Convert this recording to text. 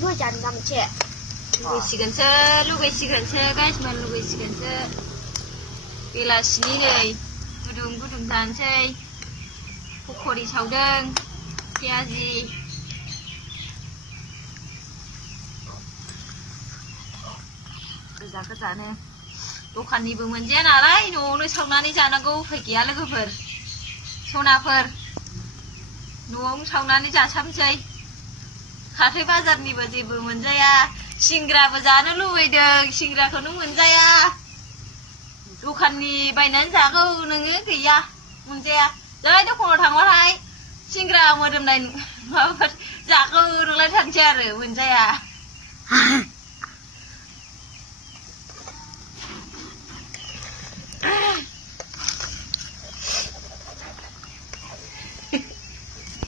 거 잔감채. lugaisigансो guys lugaisigансो बेलासिनि नै गुदुं जानोसै पकरि सावदों पियाजि गोजानो दखाननिबो मोनजाया नालाय न'आवनो सावनानै जानांगौ उफाय गैया लोगोफोर सनाफोर न'आवनो सावनानै जासाबसै हाथाय बाजारनिबो जेबो मोनजाया सिंग्राबो जानो लुबैदों सिंग्राखौनो मोनजाया दखाननि बायनानै जागौ नोङो गैया मोनजाया जै दखानाव थांबाथाय सिंग्रा मोदोमनाय माबाफोर जागौ नोंलाय थांसै आरो मोनजाया